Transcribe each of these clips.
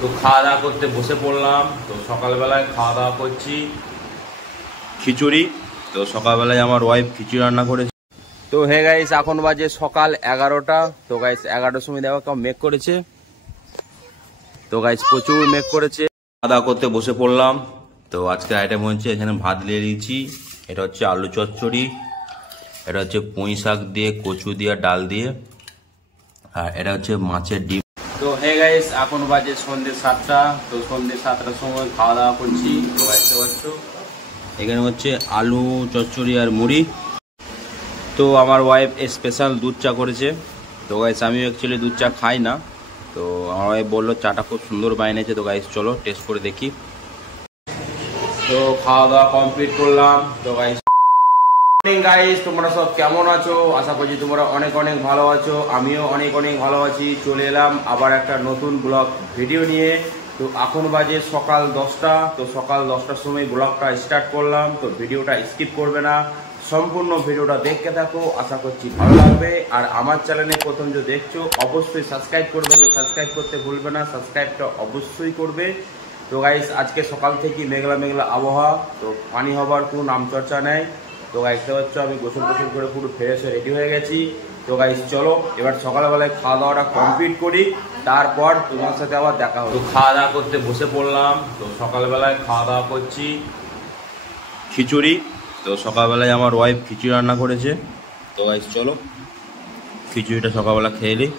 তো খাওয়া দাওয়া করতে বসে পড়লাম। তো সকালবেলায় খাওয়া দাওয়া করছি খিচুড়ি। তো সকালবেলায় আমার ওয়াইফ খিচুড়ি রান্না করেছে। তো হে গাইস, এখন বাজে সকাল 11টা। তো গাইস 11টার সময় দেখো কেমন মেঘ করেছে। তো গাইস প্রচুর মেঘ করেছে। খাওয়া দাওয়া করতে বসে পড়লাম। তো আজকে আইটেম হচ্ছে এখানে ভাত নিয়ে দিয়েছি, এটা হচ্ছে আলু চচ্চড়ি, এটা হচ্ছে পুঁই শাক দিয়ে কচু দিয়ে ডাল দিয়ে, আর এটা হচ্ছে মাছের ডিম। তো হে গাইস, এখন বাজে সন্ধ্যে 7টা। তো সন্ধ্যে 7টার সময় খাওয়া দাওয়া করছি। তো দেখতে পাচ্ছ এখানে হচ্ছে আলু চচ্চড়ি আর মুড়ি। তো আমার ওয়াইফ স্পেশাল দুধ চা করেছে। তো গাইস আমি অ্যাকচুয়ালি দুধ চা খাই না। তো আমার ওয়াইফ বললো চাটা খুব সুন্দর বানিয়েছে। তো গাইস চলো টেস্ট করে দেখি। তো খাওয়া দাওয়া কমপ্লিট করলাম। তো গাইস গাইস তোমরা সব কেমন আছো? আশা করছি তোমরা অনেক অনেক ভালো আছো। আমিও অনেক অনেক ভালো আছি। চলে এলাম আবার একটা নতুন ব্লগ ভিডিও নিয়ে। তো এখন বাজে সকাল 10টা। তো সকাল 10টার সময় ব্লগটা স্টার্ট করলাম। তো ভিডিওটা স্কিপ করবে না, সম্পূর্ণ ভিডিওটা দেখতে থাকো, আশা করছি ভালো লাগবে। আর আমার চ্যানেলে প্রথম যে দেখছো অবশ্যই সাবস্ক্রাইব করবে, সাবস্ক্রাইব করতে ভুলবে না, সাবস্ক্রাইবটা অবশ্যই করবে। তো গাইস আজকে সকাল থেকে মেঘলা মেঘলা আবহাওয়া, তো পানি হবার কোনো নামচর্চা নেই। তো গাইস দেখতে পাচ্ছ আমি গোসল টোসল করে পুরো ফ্রেশ হয়ে রেডি হয়ে গেছি। তো গাইস চলো এবার সকালবেলায় খাওয়া দাওয়াটা কমপ্লিট করি, তারপর তোমার সাথে আবার দেখা হবে। তো খাওয়া দাওয়া করতে বসে পড়লাম। তো সকালবেলায় খাওয়া দাওয়া করছি খিচুড়ি। তো সকালবেলায় আমার ওয়াইফ খিচুড়ি রান্না করেছে। তো গাইস চলো খিচুড়িটা সকালবেলা খেয়ে নিই।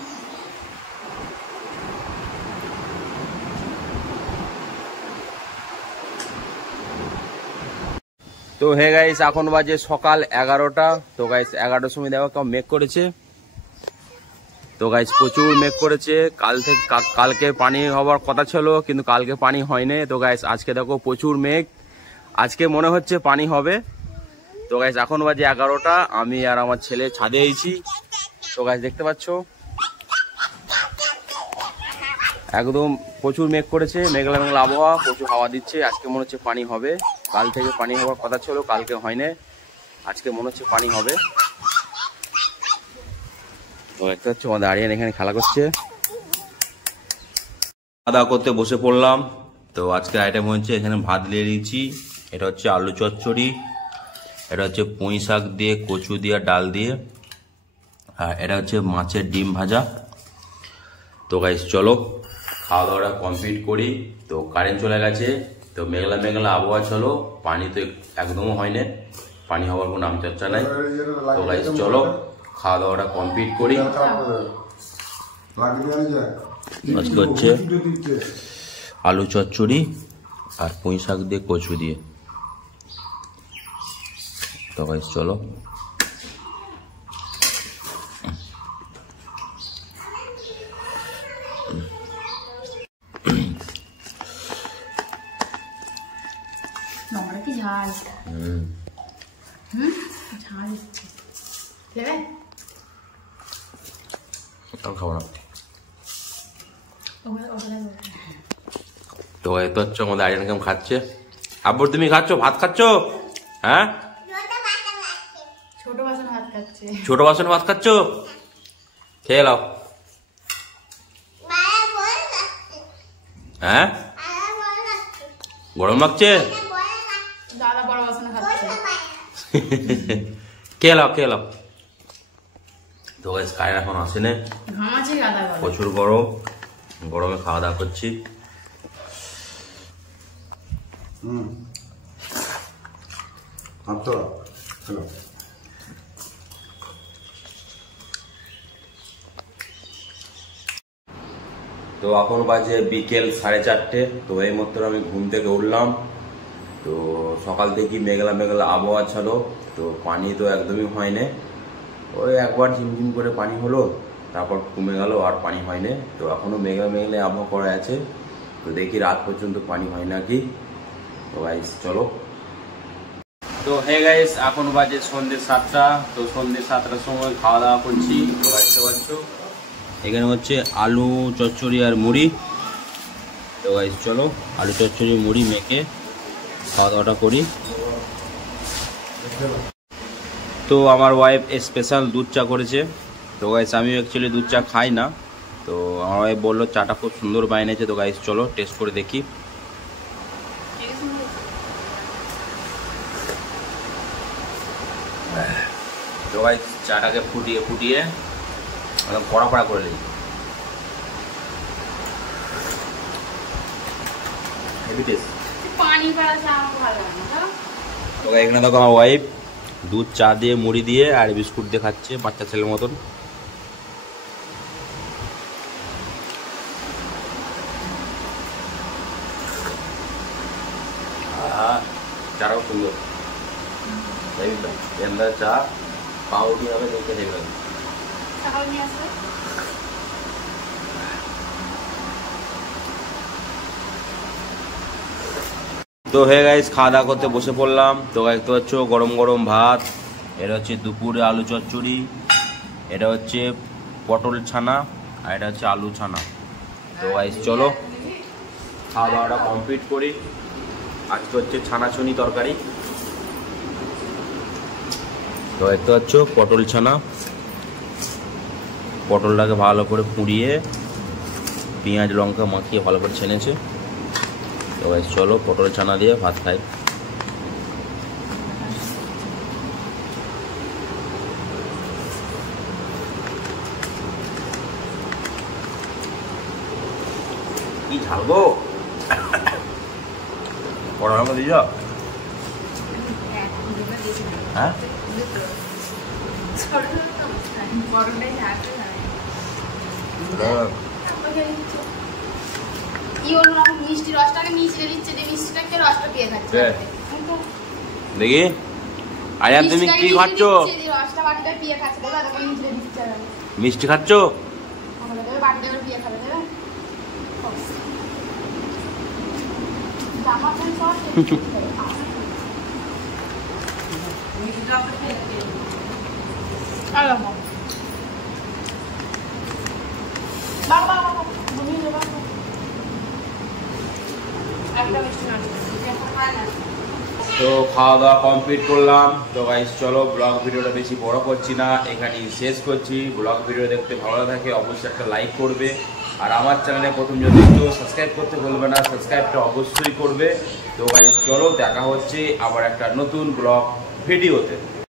তো হে গাইস এখন বাজে সকাল 11টা। তো গাইস 11টার সময় দেখো কেমন মেঘ করেছে। তো গাইস প্রচুর মেঘ করেছে। কালকে পানি হওয়ার কথা ছিল, কিন্তু কালকে পানি হয়নি। তো গাইস আজকে দেখো প্রচুর মেঘ, আজকে মনে হচ্ছে পানি হবে। তো গাইস এখন বাজে 11টা, আমি আর আমার ছেলে ছাদে এসেছি। তো গাইস দেখতে পাচ্ছ একদম প্রচুর মেঘ করেছে, মেঘলা মেঘলা আবহাওয়া, প্রচুর হাওয়া দিচ্ছে। আজকে মনে হচ্ছে পানি হবে। কাল থেকে পানি হওয়ার কথা ছিল, কালকে হয়নি, আজকে মনে হচ্ছে পানি হবে। তো দেখতে পাচ্ছ আমাদের আরিয়ান এখানে খেলা করছে। খাওয়া দাওয়া করতে বসে পড়লাম। তো আজকে আইটেম হচ্ছে এখানে ভাত নিয়ে দিয়েছি, এটা হচ্ছে আলু চচ্চড়ি, এটা হচ্ছে পুঁই শাক দিয়ে কচু দিয়ে ডাল দিয়ে, আর এটা হচ্ছে মাছের ডিম ভাজা। তো গাইস চলো খাওয়া দাওয়াটা কমপ্লিট করি। তো কারেন্ট চলে গেছে। তো মেঘলা মেঘলা আবহাওয়া ছিল, পানি তো একদমও হয়নি, পানি হওয়ার কোনো নামচর্চা নাই। তো গাইস চলো খাওয়া দাওয়াটা কমপ্লিট করি। আজকে হচ্ছে আলু চচ্চড়ি আর পুঁই শাক দিয়ে কচু দিয়ে। তো গাইস চলো কি ঝাল ঝাল খেলে খাবো না। তো এত হচ্ছে আমাদের আরিয়ান কেমন খাচ্ছে। আব্বুর তুমি খাচ্ছ, ভাত খাচ্ছ? হ্যাঁ ছোট বাসন ভাত খাচ্ছে, ছোট বাসন ভাত খাচ্ছ, খেয়ে নাও। হ্যাঁ গরম লাগছে, দাদা বড় বাসন খাচ্ছে। খেয়ে নাও খেয়ে নাও। তো কারেন্ট এখন আসে না, ঘামাচ্ছে দাদা, প্রচুর গরম, গরমে খাওয়া দাওয়া করছি। তো এখন বাজে বিকেল 4:30। তো এই মাত্র আমি ঘুম থেকে উঠলাম। তো সকাল থেকে মেঘলা মেঘলা আবহাওয়া ছিল, তো পানি তো একদমই হয়নি। ওই একবার ঝিমঝিম করে পানি হলো, তারপর কমে গেল, আর পানি হয়নি। তো এখনো মেঘলা মেঘলা আবহাওয়া করা আছে। তো দেখি রাত পর্যন্ত পানি হয় নাকি। তো গাইস চলো। তো হে গাইস এখন বাজে সন্ধ্যে 7টা। তো সন্ধ্যে 7টার সময় খাওয়া দাওয়া করছি। তো দেখতে পাচ্ছ এখানে হচ্ছে আলু চচ্চড়ি আর মুড়ি। তো গাইস চলো আলু চচ্চড়ি মুড়ি মেখে খাওয়া দাওয়াটা করি। তো আমার ওয়াইফ স্পেশাল দুধ চা করেছে। তো গাইস আমি অ্যাকচুয়ালি দুধ চা খাই না। তো আমার ওয়াইফ বললো চাটা খুব সুন্দর বানিয়েছে। তো গাইস চলো টেস্ট করে দেখি। তো গাইস চাটাকে ফুটিয়ে ফুটিয়ে একদম কড়া কড়া করে নিই। Heavy taste. পানি পাড়া চা আমার ভালো লাগে না। তো এখানে দেখো আমার ওয়াইফ দুধ চা দিয়ে মুড়ি দিয়ে আর বিস্কুট দিয়ে খাচ্ছে বাচ্চা ছেলের মতন। চাটাও সুন্দর চা পাউডি হবে দেখতে দেখবেন। সকাল নিয়ে আসবে। তো হে গাইস খাওয়া দাওয়া করতে বসে পড়লাম। তো দেখতে পাচ্ছ গরম গরম ভাত, এটা হচ্ছে দুপুরে আলু চচ্চড়ি, এটা হচ্ছে পটল ছানা, আর এটা হচ্ছে আলু ছানা। তো গাইস চলো খাওয়া দাওয়াটা কমপ্লিট করি। আজকে হচ্ছে ছানাছুনি তরকারি। তো দেখতে পাচ্ছ পটল ছানা, পটলটাকে ভালো করে পুড়িয়ে পেঁয়াজ লঙ্কা মাখিয়ে ভালো করে ছেনেছে। তো গাইস চলো পটল ছানা দিয়ে ভাত খাই। কি ঝালবো পড়ার মধ্যে দিয়ে হ্যাঁ মিষ্টি রসটাকে নিচে দিচ্ছে, যে মিষ্টিটাকে রসটা পেয়ে থাকছে। দেখি আয়ান তুমি কি খাচ্ছ? রসটা বাটিটা পিয়ে খাচ্ছে, দেবে তখন নিচে দিচ্ছে। মিষ্টি খাচ্ছ? আমাদের বাটিটা পিয়ে খাবে, দেবে জামা প্যান্ট সব তো খাওয়া দাওয়া কমপ্লিট করলাম। তো গাইস চলো ব্লগ ভিডিওটা বেশি বড় করছি না, এখানেই শেষ করছি। ব্লগ ভিডিও দেখতে ভালো থাকে অবশ্যই একটা লাইক করবে, আর আমার চ্যানেলে প্রথম যদি সাবস্ক্রাইব করতে বলবে না, সাবস্ক্রাইবটা অবশ্যই করবে। তো গাইস চলো দেখা হচ্ছে আবার একটা নতুন ব্লগ ভিডিওতে।